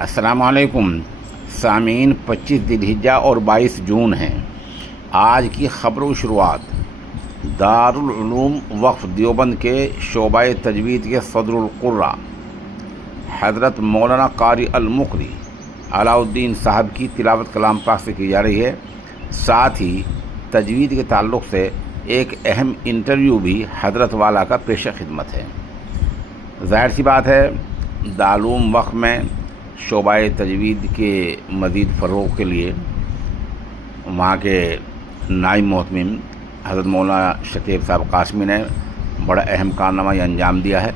السلام علیکم سامعین، 25 ذی الحجہ اور 22 جون ہیں۔ آج کی خبروں کی شروعات دارالعلوم وقف دیوبند کے شعبہ تجوید کے صدر القرہ حضرت مولانا قاری المقری علاء الدین صاحب کی تلاوت کلام پاک سے کی جا رہی ہے۔ ساتھ ہی تجوید کے تعلق سے ایک اہم انٹرویو بھی حضرت والا کا پیش خدمت ہے۔ ظاہر سی بات ہے، دارالعلوم وقف میں شعبہ تجوید کے مزید فروغ کے لیے وہاں کے نائب محتمم حضرت مولانا شکیب صاحب قاسمی نے بڑا اہم کارنامہ یہ انجام دیا ہے،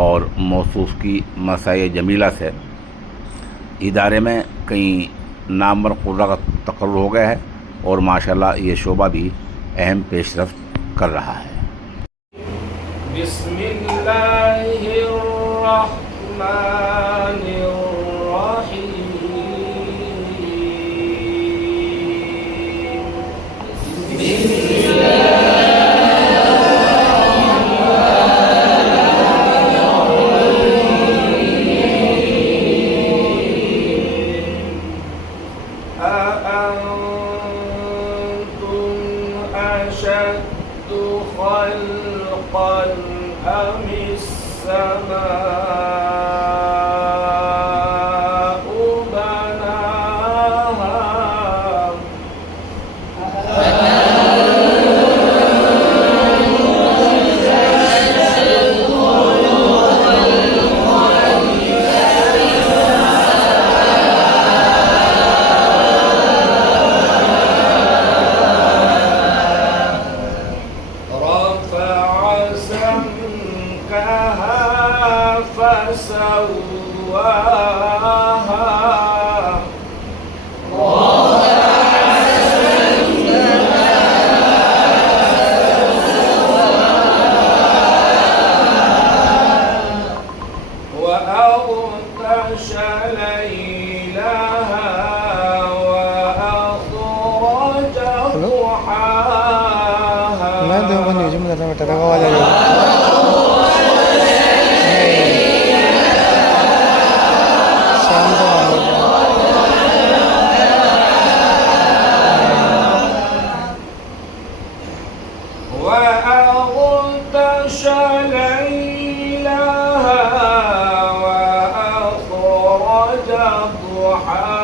اور موصوف کی مسائل جمیلہ سے ادارے میں کئی نامور قرہ کا تقرر ہو گیا ہے، اور ماشاءاللہ یہ شعبہ بھی اہم پیش رفت کر رہا ہے۔ بسم اللہ الرحمن خلقا أم السماء بناها فسواها وأغطش ليلها وأخرج ضحاها وأغطش ليلها وأخرج ضحاها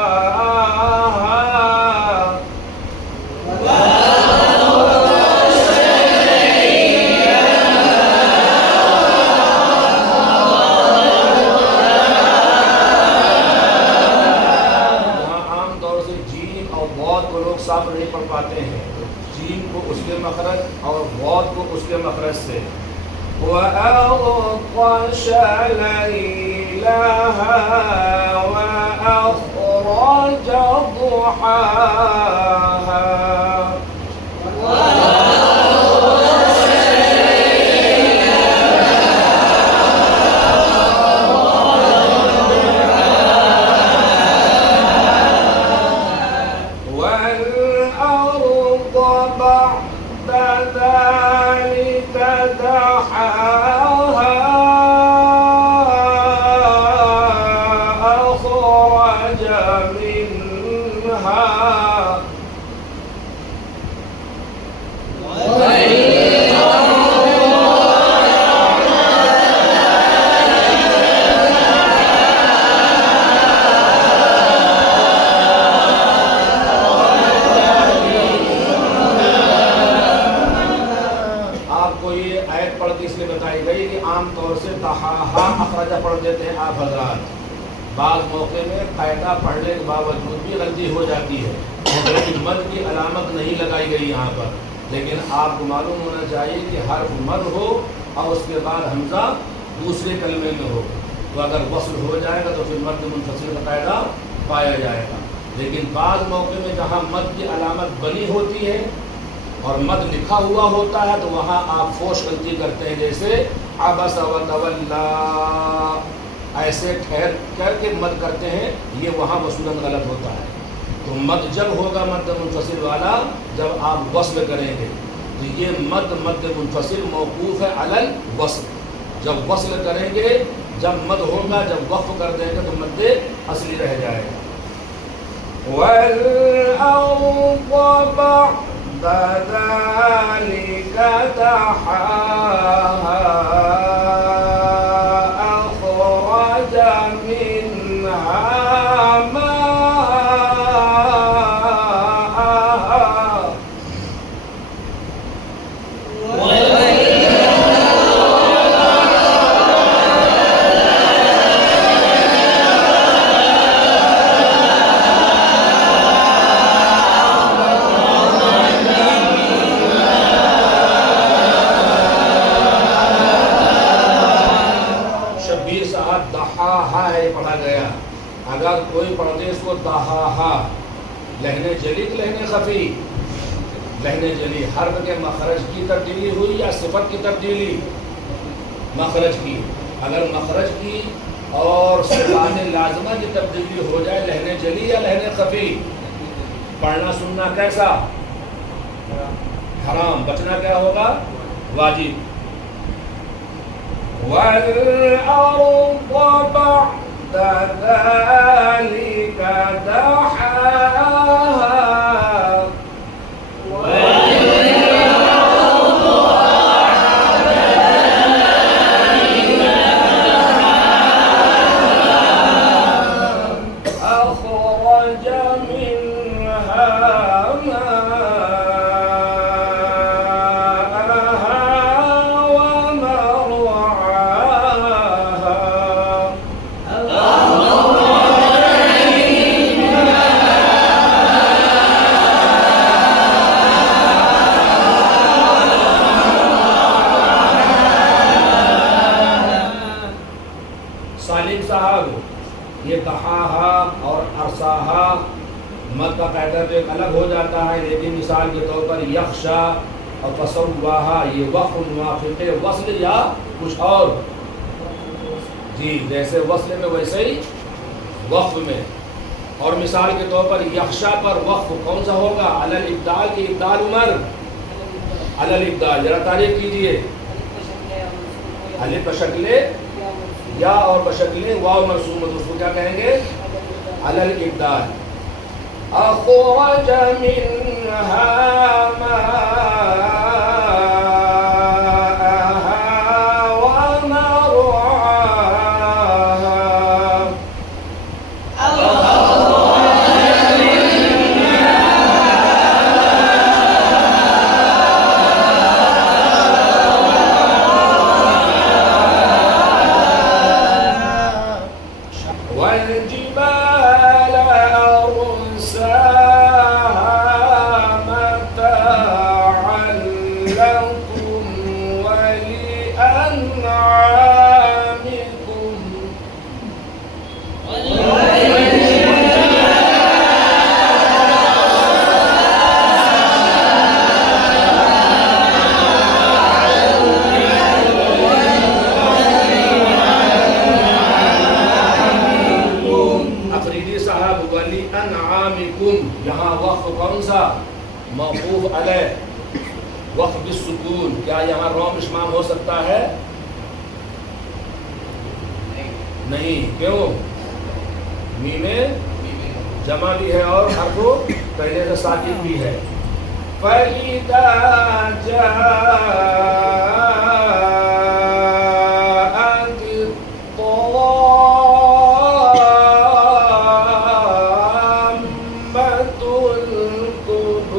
عام طور سے جیم اور بہت کو لوگ صاف نہیں پڑھ پاتے ہیں، جیم کو اس کے مخرج اور غوت کو اس کے مخرج سے۔ وَأَغْطَشَ لَيْلَهَا وَأَخْرَجَ ضُحَاهَا وَالْأَرْضَ بَعْدَ ذَلِكَ دَحَاهَا أَخْرَجَ مِنْهَا بتائی گئی کہ عام طور سے دحاہا اخرجہ پڑھ دیتے ہیں آپ حضرات، بعض موقع میں قاعدہ پڑھنے کے باوجود بھی غلطی ہو جاتی ہے، لیکن مد کی علامت نہیں لگائی گئی یہاں پر، لیکن آپ کو معلوم ہونا چاہیے کہ حرف مد ہو اور اس کے بعد حمزہ دوسرے کلمے میں ہو، تو اگر وصل ہو جائے گا تو پھر مد منفصل کا قاعدہ پایا جائے گا، لیکن بعض موقع میں جہاں مد کی علامت بنی ہوتی ہے اور مد لکھا ہوا ہوتا ہے تو وہاں آپ فوش غلطی کرتے ہیں، جیسے عبس وتولا، ایسے ٹھہر کر کے مد کرتے ہیں، یہ وہاں وصولاً غلط ہوتا ہے۔ تو مد جب ہوگا مد منفصل والا جب آپ وصل کریں گے، تو یہ مد منفصل موقوف ہے علی الوصل، جب وصل کریں گے، جب مد ہوگا، جب وقف کر دیں گے تو مد اصل والأرض بعد ذلك دحاها أخرج منها ماءها شبیر صاحب دحاہا ہے پڑھا گیا. اگر کوئی پڑھ دے اس کو دحاہا، لہنے جلی کہ لہنے خفی؟ لہنے جلی. حرف کے مخرج کی تبدیلی ہوئی یا صفت کی تبدیلی؟ مخرج کی. اگر مخرج کی اور صفات لازمہ کی تبدیلی ہو جائے، لہنے جلی یا لہنے خفی؟ پڑھنا سننا کیسا؟ حرام. بچنا کیا ہوگا؟ واجب. وَالْأَرْضَ بَعْدَ ذَلِكَ دَحَاهَا أخرج منها ماءها ومرعاها. سالم صاحب، یہ دحاہا اور ارساہا مد کا قاعدہ تو ایک الگ ہو جاتا ہے، لیکن مثال کے طور پر یخشا اور فسواہا یہ وقف موافق وصل یا کچھ اور؟ جی، جیسے وصل میں ویسے ہی وقف میں. اور مثال کے طور پر یخشا پر وقف کون سا ہوگا؟ علی الابدال کی ابدال عمر؟ علی الابدال. ذرا تعریف کیجئے. الف بشکل یا اور بشکل واو مرسوم، اس کو کیا کہیں گے؟ علی الابدال. اخرج منها ماءها ومرعاها. والجبال أرساها متاعا لكم ولأنعامكم. افریدی صاحب، وَلِأَنْعَامِكُمْ یہاں وقف کون سا؟ موقوف علیہ، وقف بالسکون. کیا یہاں روم اشمام ہو سکتا ہے؟ نہیں. کیوں؟ میم جمع بھی ہے اور حرف پہلے سے ساکن بھی ہے. فَإِذَا جَاءَتِ الطَّامَّةُ الْكُبْرَى.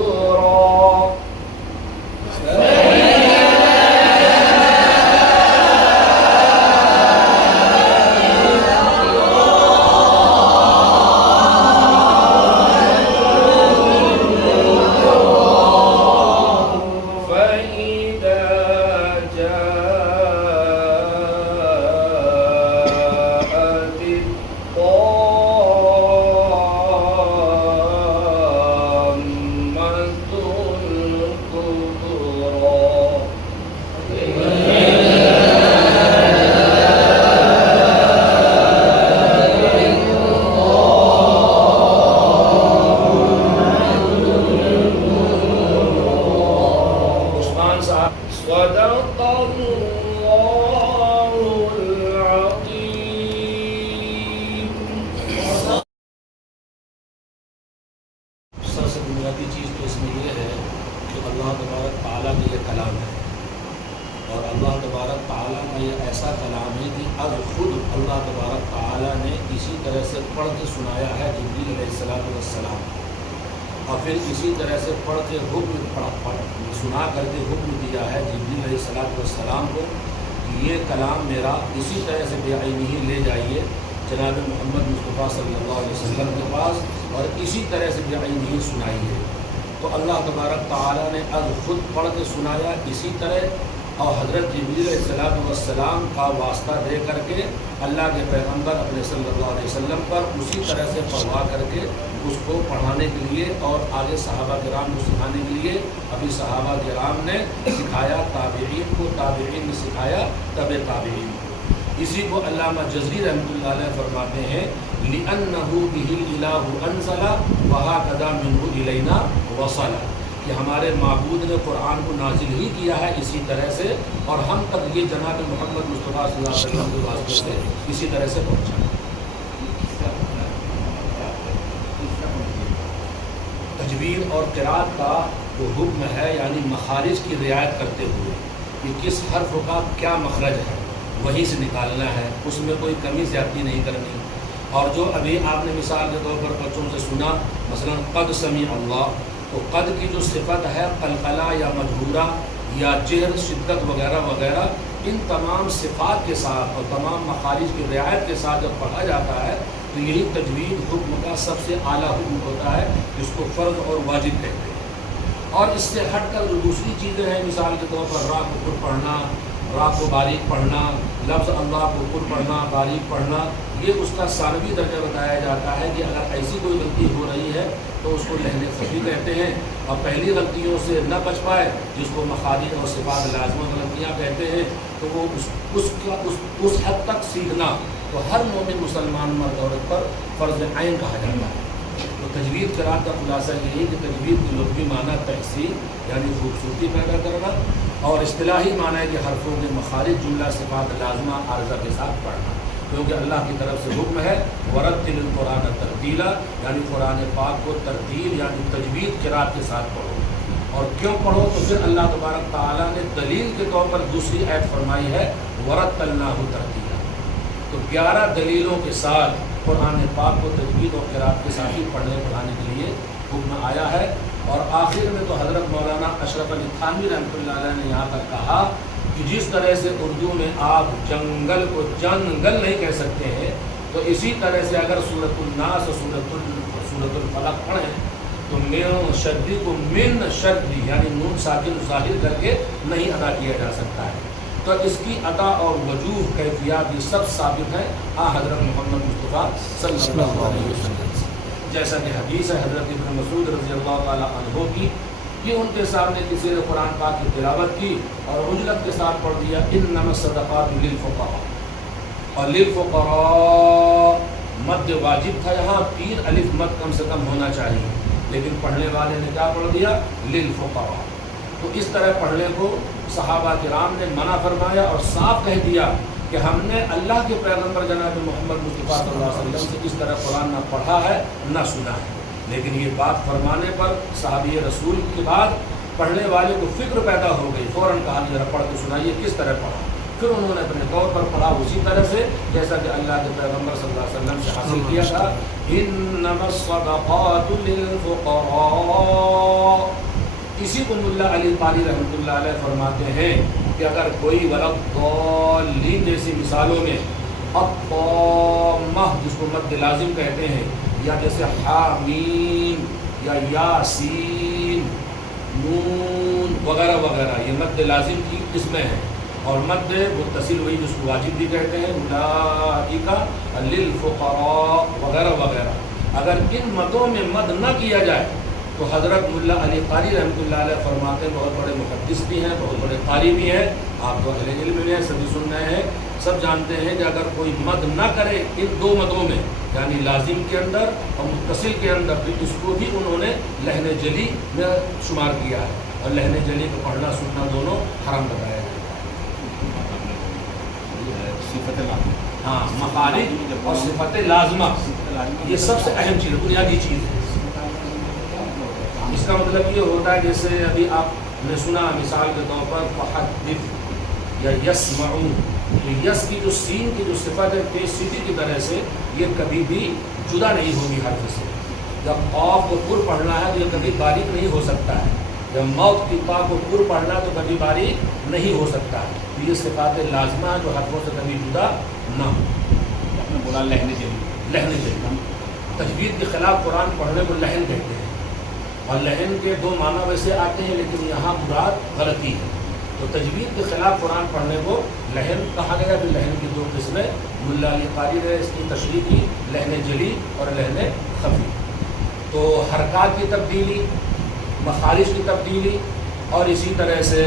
فإذا اسی طرح سے پڑھ کے سنایا ہے جبریل علیہ السلام، اور پھر اسی طرح سے پڑھ کے سنا کر کے حکم دیا ہے جبریل علیہ السلام کو کہ یہ کلام میرا اسی طرح سے بے عینی لے جائیے جناب محمد مصطفیٰ صلی اللہ علیہ وسلم کے پاس، اور اسی طرح سے بے عینی سنائیے۔ تو اللہ تبارک تعالیٰ نے اب خود پڑھ کے سنایا اسی طرح، اور حضرت جبریل علیہ السلام کا واسطہ دے کر کے اللہ کے پیغمبر اپنے صلی اللہ علیہ وسلم پر اسی طرح سے پڑھوا کر کے اس کو پڑھانے کے لیے اور آگے صحابہ کرام کو سکھانے کے لیے ابھی صحابہ کرام نے سکھایا تابعین کو، تابعین نے سکھایا تب تابعین کو۔ اسی کو علامہ جزری رحمۃ اللہ علیہ فرماتے ہیں لِأَنَّهُ بِهِ الْإِلَٰهُ أَنزَلَ وَهَكَذَا مِنْهُ إِلَيْنَا وَصَلَ، کہ ہمارے معبود نے قرآن کو نازل ہی کیا ہے اسی طرح سے، اور ہم تک یہ جناب محمد مصطفیٰ صلی اللہ علیہ وسلم کے واسطے سے اسی طرح سے پہنچا۔ تجوید اور قرات کا وہ حکم ہے، یعنی مخارج کی رعایت کرتے ہوئے کہ کس حرف کا کیا مخرج ہے وہیں سے نکالنا ہے، اس میں کوئی کمی زیادتی نہیں کرنی۔ اور جو ابھی آپ نے مثال کے طور پر بچوں سے سنا مثلا قد سمیع اللہ، تو قد کی جو صفت ہے قلقلہ یا مجہورہ یا جہر شدت وغیرہ وغیرہ، ان تمام صفات کے ساتھ اور تمام مخارج کی رعایت کے ساتھ جب پڑھا جاتا ہے تو یہی تجوید حکم کا سب سے اعلیٰ حکم ہوتا ہے، جس کو فرض اور واجب کہتے ہیں۔ اور اس سے ہٹ کر جو دوسری چیزیں ہیں مثال کے طور پر راہ کو پر پڑھنا، راہ کو باریک پڑھنا، لفظ اللہ کو پر پڑھنا باریک پڑھنا، یہ اس کا ثانوی درجہ بتایا جاتا ہے کہ اگر ایسی کوئی غلطی ہو رہی ہے تو اس کو لہن خفی کہتے ہیں، اور پہلی غلطیوں سے نہ بچ پائے جس کو مخارج اور صفات لازمہ غلطیاں کہتے ہیں، تو وہ اس حد تک سیکھنا تو ہر مومن مسلمان مرد عورت پر فرض عین کہا جاتا ہے۔ تو تجوید قرات کا خلاصہ یہی کہ تجوید کی لغوی معنی تحسین یعنی خوبصورتی پیدا کرنا، اور اصطلاحی معنی ہے کہ حرفوں کے مخارج جملہ صفات لازمہ عارضہ کے ساتھ پڑھنا، کیونکہ اللہ کی طرف سے حکم ہے ورتل القرآن ترتیلا، یعنی قرآن پاک کو ترتیل یعنی تجوید قرات کے ساتھ پڑھو۔ اور کیوں پڑھو؟ تو پھر اللہ تبارک تعالیٰ نے دلیل کے طور پر دوسری آیت فرمائی ہے ورتلناہ ترتیلا، تو 11 دلیلوں کے ساتھ قرآن پاک کو تجوید اور قرات کے ساتھ ہی پڑھنے پڑھانے کے لیے حکم آیا ہے۔ اور آخر میں تو حضرت مولانا اشرف علی تھانوی رحمۃ اللہ علیہ نے یہاں تک کہا کہ جس طرح سے اردو میں آپ جنگل کو جنگل نہیں کہہ سکتے ہیں، تو اسی طرح سے اگر سورۃ الناس اور سورۃ الفلق پڑھیں تو من شدی کو من شدی یعنی نون ساکن ظاہر کر کے نہیں ادا کیا جا سکتا ہے۔ تو اس کی ادا اور وجوہ کیفیات یہ سب ثابت ہیں حضرت محمد مصطفیٰ صلی اللہ علیہ وسلم سے، جیسا کہ حدیث ہے حضرت ابن مسعود رضی اللہ تعالیٰ عنہ کی کہ ان کے سامنے کسی نے قرآن پاک کی تلاوت کی اور عجلت کے ساتھ پڑھ دیا انما الصدقات للفقراء، اور للفقراء مد واجب تھا، یہاں 3 الف مد کم سے کم ہونا چاہیے، لیکن پڑھنے والے نے کیا پڑھ دیا للفقراء۔ تو اس طرح پڑھنے کو صحابہ کرام نے منع فرمایا اور صاف کہہ دیا کہ ہم نے اللہ کے پیغمبر جناب محمد مصطفیٰ صلی اللہ علیہ وسلم سے اس طرح قرآن نہ پڑھا ہے نہ سنا ہے، لیکن یہ بات فرمانے پر صحابی رسول کے بعد پڑھنے والے کو فکر پیدا ہو گئی، فوراً کہا ذرا پڑھ کے سنائیے کس طرح پڑھا، پھر انہوں نے اپنے طور پر پڑھا اسی طرح سے جیسا کہ اللہ کے پیغمبر صلی اللہ علیہ وسلم سے حاصل کیا تھا انما الصدقات للفقراء۔ اسی کو ملا علی قاری رحمۃ اللہ علیہ فرماتے ہیں کہ اگر کوئی ولضالین جیسی مثالوں میں الطامہ جس کو مد لازم کہتے ہیں، یا جیسے حامیم یا یاسین نون وغیرہ وغیرہ یہ مد لازم کی قسمیں ہیں، اور مد متصل وہی جس کو واجب بھی کہتے ہیں اولئک للفقراء وغیرہ وغیرہ، اگر ان مدوں میں مد نہ کیا جائے تو حضرت ملا علی قاری رحمۃ اللہ علیہ فرماتے ہیں، بہت بڑے محدث بھی ہیں، بہت بڑے قاری بھی ہیں، آپ تو اہل علم میں ہیں، سبھی سن رہے ہیں، سب جانتے ہیں کہ اگر کوئی مد نہ کرے ان 2 مدوں میں یعنی لازم کے اندر اور متصل کے اندر، تو اس کو بھی انہوں نے لہن جلی میں شمار کیا ہے، اور لہن جلی کو پڑھنا سننا دونوں حرام بتایا ہے۔ ہاں مخارج اور صفت لازمہ یہ سب سے اہم چیز بنیادی چیز ہے۔ اس کا مطلب یہ ہوتا ہے جیسے ابھی آپ نے سنا مثال کے طور پر فحدث یا یسمعون، تو یس کی جو سین کی جو صفت ہے تیز سیدھی کی طرح سے یہ کبھی بھی جدا نہیں ہوگی حرف سے. جب قاف کو پر پڑھنا ہے تو یہ کبھی باریک نہیں ہو سکتا ہے. جب موت کی پا کو پر پڑھنا ہے تو کبھی باریک نہیں ہو سکتا ہے. تو یہ صفات لازمہ جو حرفوں سے کبھی جدا نہ ہو. آپ نے بولا لہنے چلی لہن چلی تجوید کے خلاف قرآن پڑھنے کو لہن کہتے ہیں اور لہن کے دو معنی ویسے آتے ہیں لیکن یہاں مراد غلطی ہے. تو تجوید کے خلاف قرآن پڑھنے کو لہن کہا گیا. پھر لہن کی دو قسمیں ملا علی قاری نے اس کی تشریح کی لہن جلی اور لہن خفی. تو حرکات کی تبدیلی مخارج کی تبدیلی اور اسی طرح سے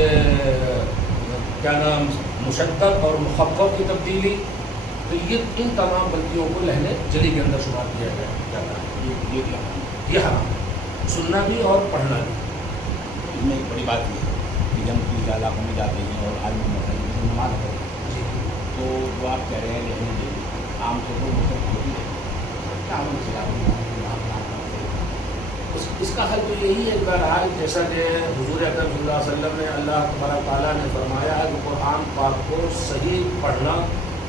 کیا نام مشدد اور مخفف کی تبدیلی. تو یہ ان تمام غلطیوں کو لہن جلی کے اندر شمار کیا جاتا ہے. یہ حرام ہے سننا بھی اور پڑھنا بھی. اس میں ایک بڑی بات یہ ہے کہ جب کسی علاقوں میں جاتے ہیں اور عالم مسئلے کی نماز پڑھتے ہیں تو جو آپ کہہ رہے ہیں لہن جلی عام طور پر مطلب ہوتی ہے کیا اس کا حل تو یہی ہے. بہرحال جیسا کہ حضور اکرم صلی اللہ علیہ وسلم نے اللہ تبارک تعالیٰ نے فرمایا ہے کہ قرآن پاک کو صحیح پڑھنا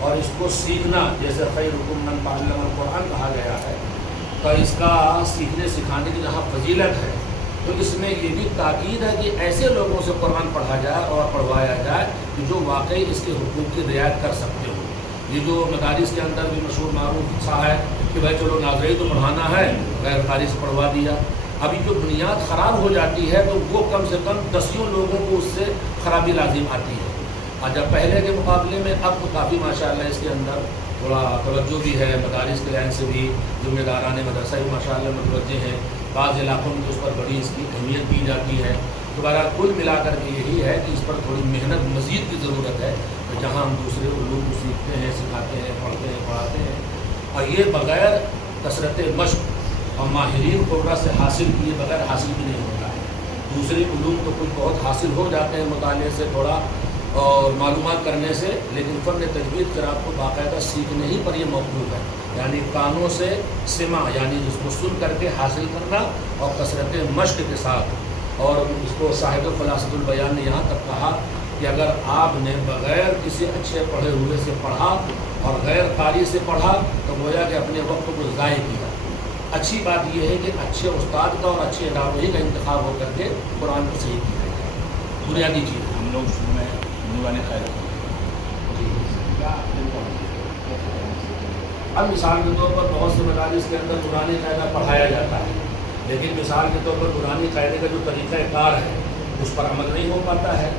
اور اس کو سیکھنا جیسے خیرکم من تعلم القرآن کہا گیا ہے. تو اس کا سیکھنے سکھانے کی جہاں فضیلت ہے تو اس میں یہ بھی تاکید ہے کہ ایسے لوگوں سے قرآن پڑھا جائے اور پڑھوایا جائے کہ جو واقعی اس کے حقوق کی رعایت کر سکتے ہو. یہ جو مدارس کے اندر بھی مشہور معروف سا ہے کہ بھائی چلو ناظری تو پڑھانا ہے غیر قاری سے پڑھوا دیا. ابھی جو بنیاد خراب ہو جاتی ہے تو وہ کم سے کم دسیوں لوگوں کو اس سے خرابی لازم آتی ہے. اور جب پہلے کے مقابلے میں اب تو کافی ماشاءاللہ اس کے اندر تھوڑا توجہ بھی ہے. مدارس کے لائن سے بھی ذمہ داران مدرسہ بھی ماشاءاللہ متوجہ ہیں. بعض علاقوں میں اس پر بڑی اس کی اہمیت دی جاتی ہے. دوبارہ کل ملا کر کے یہی ہے کہ اس پر تھوڑی محنت مزید کی ضرورت ہے. جہاں ہم دوسرے علوم کو سیکھتے ہیں سکھاتے ہیں پڑھتے ہیں پڑھاتے ہیں اور یہ بغیر کثرت مشق اور ماہرین قرہ سے حاصل کیے بغیر حاصل بھی نہیں ہوتا ہے. دوسرے علوم تو کچھ بہت حاصل ہو جاتے ہیں مطالعے سے تھوڑا اور معلومات کرنے سے لیکن فن تجوید قرأت کو باقاعدہ سیکھنے ہی پر یہ موقوف ہے. یعنی کانوں سے سماع یعنی اس کو سن کر کے حاصل کرنا اور کثرت مشق کے ساتھ. اور اس کو صاحب خلاصۃ البیان نے یہاں تک کہا کہ اگر آپ نے بغیر کسی اچھے پڑھے ہوئے سے پڑھا اور غیر قاری سے پڑھا تو گویا کہ اپنے وقت کو ضائع کیا. اچھی بات یہ ہے کہ اچھے استاد کا اور اچھے ادارے کا انتخاب ہو کر کے قرآن کو صحیح کیا جائے. بنیادی چیز ہم لوگ شروع میں نورانی خیر اب مثال کے طور پر بہت سے مدارس کے اندر نورانی قاعدہ پڑھایا جاتا ہے لیکن مثال کے طور پر نورانی قاعدے کا جو طریقہ کار ہے اس پر عمل نہیں ہو پاتا ہے.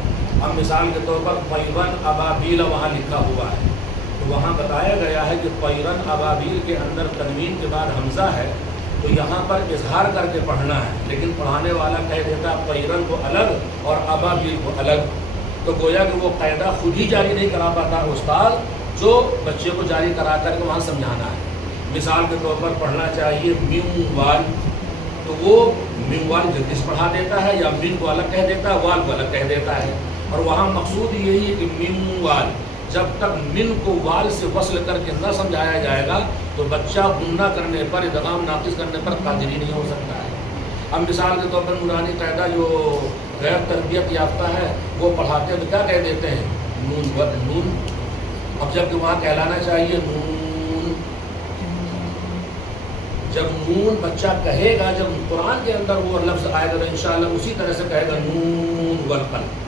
اب مثال کے طور پر پیرن ابابیل وہاں لکھا ہوا ہے تو وہاں بتایا گیا ہے کہ پیرن ابابیل کے اندر تنوین کے بعد حمزہ ہے تو یہاں پر اظہار کر کے پڑھنا ہے لیکن پڑھانے والا کہہ دیتا پیرن کو الگ اور ابابیل کو الگ. تو گویا کہ وہ قاعدہ خود ہی جاری نہیں کرا پاتا استاد جو بچے کو جاری کرا کر کے وہاں سمجھانا ہے. مثال کے طور پر پڑھنا چاہیے میم وال تو وہ میم وال جلدی سے پڑھا دیتا ہے یا میم کو الگ کہہ دیتا ہے وال کو الگ کہہ دیتا ہے. اور وہاں مقصود یہی ہے کہ میم وال جب تک من کو وال سے وصل کر کے نہ سمجھایا جائے گا تو بچہ غنہ کرنے پر ادغام ناقص کرنے پر قادر ہی نہیں ہو سکتا ہے. اب مثال کے طور پر نورانی قاعدہ جو غیر تربیت یافتہ ہے وہ پڑھاتے ہیں تو کیا کہہ دیتے ہیں نون و نون. اب جب کہ وہاں کہلانا چاہیے نون. جب نون بچہ کہے گا جب قرآن کے اندر وہ لفظ آئے گا تو انشاءاللہ اسی طرح سے کہے گا نون والقلم.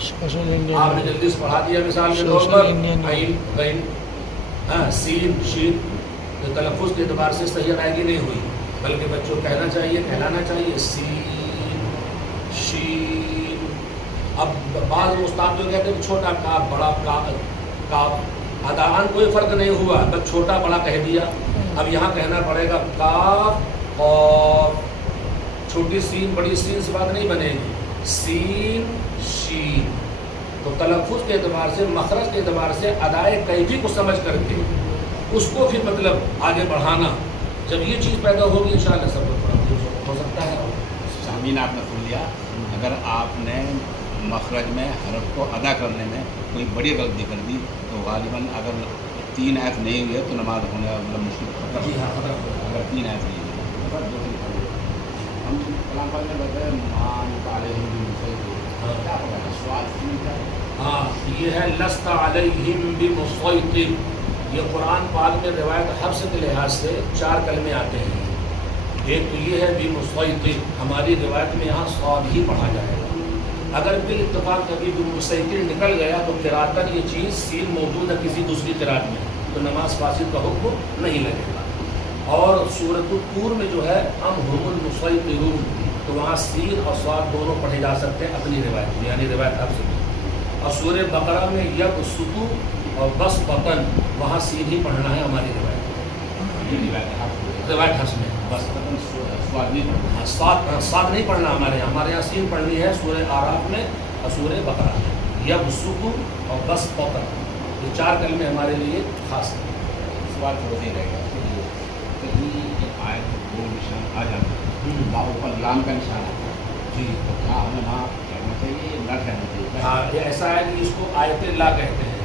آپ نے جلدی سے پڑھا دیا مثال کے طور پر عین غین سین شین جو تلفظ کے اعتبار سے صحیح ادائیگی نہیں ہوئی بلکہ بچوں کو کہنا چاہیے کہلانا چاہیے سین شین. اب بعض استاد جو کہتے ہیں چھوٹا کاف بڑا کاف اداان کوئی فرق نہیں ہوا بس چھوٹا بڑا کہہ دیا. اب یہاں کہنا پڑے گا کاف اور چھوٹی سین بڑی سین سے بات نہیں بنے گی سین شین. تو تلفظ کے اعتبار سے مخرج کے اعتبار سے ادائے کیفی کو سمجھ کر کے اس کو پھر مطلب آگے بڑھانا جب یہ چیز پیدا ہوگی انشاءاللہ سب ہو سکتا ہے. سامعین آپ نے سن لیا اگر آپ نے مخرج میں حرف کو ادا کرنے میں کوئی بڑی غلطی کر دی تو غالباً اگر 3 آیت نہیں ہوئے تو نماز ہونے کا مطلب مشکل. جی ہاں اگر 3 آیت نہیں ہوئے ہم کلام پاک میں بتائیں مان کالے ہندو کیا پڑھا سوال ہاں یہ ہے لست علیہم بمسیطر، یہ قرآن پاک میں روایت حفظ کے لحاظ سے 4 کلمے آتے ہیں۔ ایک تو یہ ہے بمسیطر، ہماری روایت میں یہاں صاد ہی پڑھا جائے گا۔ اگر بال اتفاق کبھی بمسیطر نکل گیا تو قراءتاً یہ چیز سین موجود ہے کسی دوسری قراءت میں، تو نماز فاسد کا حکم نہیں لگے گا۔ اور سورۃ الطور میں جو ہے ام هم المسیطرون، تو وہاں سین اور صاد دونوں پڑھے جا سکتے ہیں اپنی روایت میں، یعنی روایت حفظ میں۔ اور سورہ بقرہ میں یبسطو اور بسطن، وہاں سین ہی پڑھنا ہے ہماری روایت میں، روایت حفظ میں بس سات نہیں پڑھنا ہمارے یہاں سین پڑھنی ہے سورہ آراف میں اور سورہ بقرہ میں، یبسطو اور بسطن، یہ 4 کلمے ہمارے لیے خاص ہیں۔ سوال تھوڑا ہی رہے گا، کہیں آیت کو نشان آ جاتا ہے، اوپر لام کا نشان آتا ہے، جی تو کیا ہمیں وہاں کہنا چاہیے نہ کہنا چاہیے؟ ہاں، یہ ایسا ہے کہ اس کو آیت اللہ کہتے ہیں،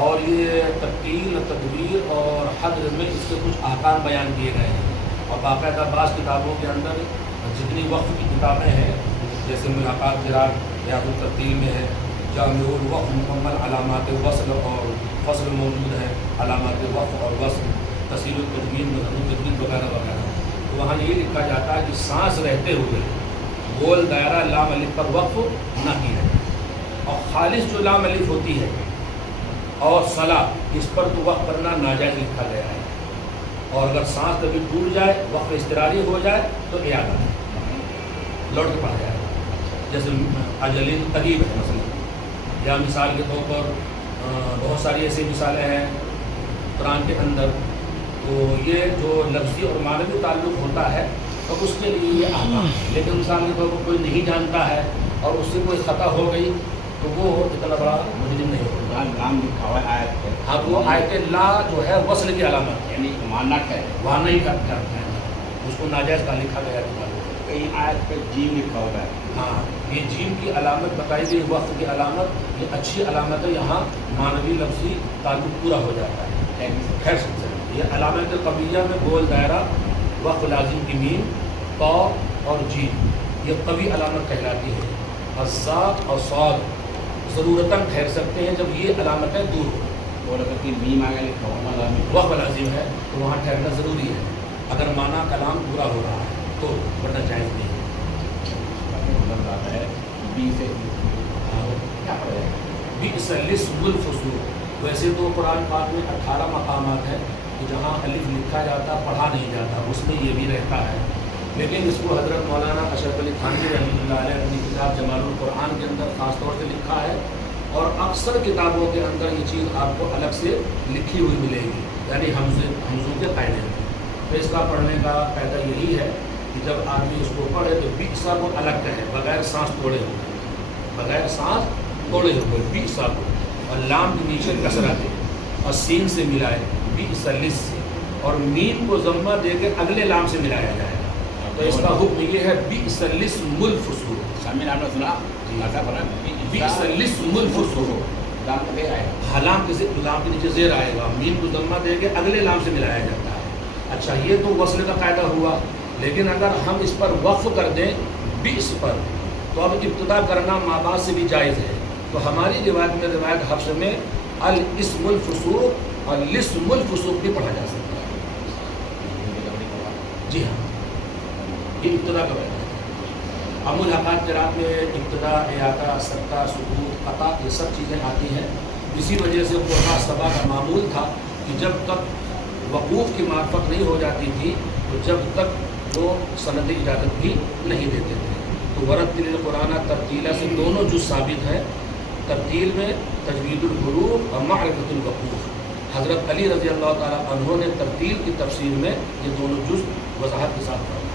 اور یہ ترتیل، تدبیر اور حدر میں اس کے کچھ احکام بیان کیے گئے ہیں، اور باقاعدہ بعض کتابوں کے اندر جتنی وقت کی کتابیں ہیں جیسے ملاقات قراءت ریاض الترتیل میں ہے، جامع الوقف مکمل علامات وصل اور فصل موجود ہے، علامات وقف اور وصل، تفصیل التدبیر، مظہر التدبیر وغیرہ وغیرہ، تو وہاں یہ لکھا جاتا ہے کہ سانس رہتے ہوئے گول دائرہ لام الف پر وقف نہ کیا جائے، اور خالص جو لام الف ہوتی ہے اور صلاح اس پر تو وقف کرنا ناجائز لکھا گیا ہے، اور اگر سانس کبھی ٹوٹ جائے وقف اضطراری ہو جائے تو اعادہ لوٹ کے پڑھا جائے، جیسے اجل قریب ہے مثلا، یا مثال کے طور پر بہت ساری ایسی مثالیں ہیں قرآن کے اندر، تو یہ جو لفظی اور معنوی تعلق ہوتا ہے تو اس کے لیے یہ احکام ہے، لیکن مثال کے طور پر کوئی نہیں جانتا ہے اور اس سے کوئی خطا ہو گئی تو وہ اتنا بڑا مجرم نہیں ہوگا۔ نام لکھا ہوا ہے آیت پہ، ہاں، وہ آیت لا جو ہے وصل کی علامت ہے، یعنی ماننا ہے، وہاں نہیں کرتا ہے، اس کو ناجائز کا لکھا گیا ہے۔ کہیں آیت پہ جیم لکھا ہوا ہے، ہاں، یہ جیم کی علامت بتائی گئی، وقت کی علامت، یہ اچھی علامت ہے، یہاں معنوی لفظی تعلق پورا ہو جاتا ہے۔ خیر سمجھے، یہ علامت قبلیہ میں گول دائرہ، وقف لازم کی میم، طا اور جیم، یہ قوی علامت کہلاتی ہے۔ الصاد اور صاد ضرورتاً ٹھہر سکتے ہیں جب یہ علامتیں دور ہو، اور اگر کوئی میم آگے لکھا ہوا وقف لازم ہے تو وہاں ٹھہرنا ضروری ہے، اگر معنی کلام پورا ہو رہا ہے تو، ورنہ جائز نہیں ہے۔ آتا ہے بی سے کیا پڑے گا؟ بئس الاسم الفسوق، ویسے تو قرآن پاک میں 18 مقامات ہیں کہ جہاں الف لکھا جاتا پڑھا نہیں جاتا، اس میں یہ بھی رہتا ہے، لیکن اس کو حضرت مولانا اشرف علی تھانوی رحمۃ اللہ علیہ اپنی کتاب جمال القرآن کے اندر خاص طور سے لکھا ہے، اور اکثر کتابوں کے اندر یہ چیز آپ کو الگ سے لکھی ہوئی ملے گی، یعنی حمزوں کے قاعدے میں۔ تو اس کا پڑھنے کا قاعدہ یہی ہے کہ جب آدمی اس کو پڑھے تو بئسا کو الگ کہے، بغیر سانس توڑے ہوئے، بغیر سانس توڑے ہوئے بئسا کو، اور لام کے نیچے کسرہ دے اور سین سے ملائے بئس الاسم سے، اور میم کو ضمہ دے کے اگلے لام سے ملایا جائے گا، تو اس کا حکم یہ ہے بئس الاسم الفسوق۔ سامنے آپ نے سنا ایسا پڑھا بئس الاسم الفسوق، دام پہ آئے گا، لام کے نیچے زیر آئے گا، میم کو ضمہ دے کے اگلے لام سے ملایا جاتا ہے۔ اچھا، یہ تو وصل کا قاعدہ ہوا، لیکن اگر ہم اس پر وقف کر دیں بئس پر، تو اب ابتدا کرنا ماں باپ سے بھی جائز ہے، تو ہماری روایت میں، روایت حفص میں الاسم الفسوق اور الاسم الفسوق بھی پڑھا جا سکتا ہے۔ جی ہاں، یہ ابتدا کا بیان ہے۔ ام الحقات قرات میں ابتدا، اعادہ، سکتہ، سکوت، قطع، یہ سب چیزیں آتی ہیں، اسی وجہ سے قرآن سبا کا معمول تھا کہ جب تک وقوف کی معرفت نہیں ہو جاتی تھی تو جب تک وہ سند اجازت بھی نہیں دیتے تھے۔ تو ورتل القرآن ترتیلا سے دونوں جز ثابت ہیں، ترتیل میں تجوید الحروف اور معرفت الوقوف۔ حضرت علی رضی اللہ تعالیٰ عنہ نے ترتیل کی تفسیر میں یہ دونوں جز وضاحت کے ساتھ پڑھا۔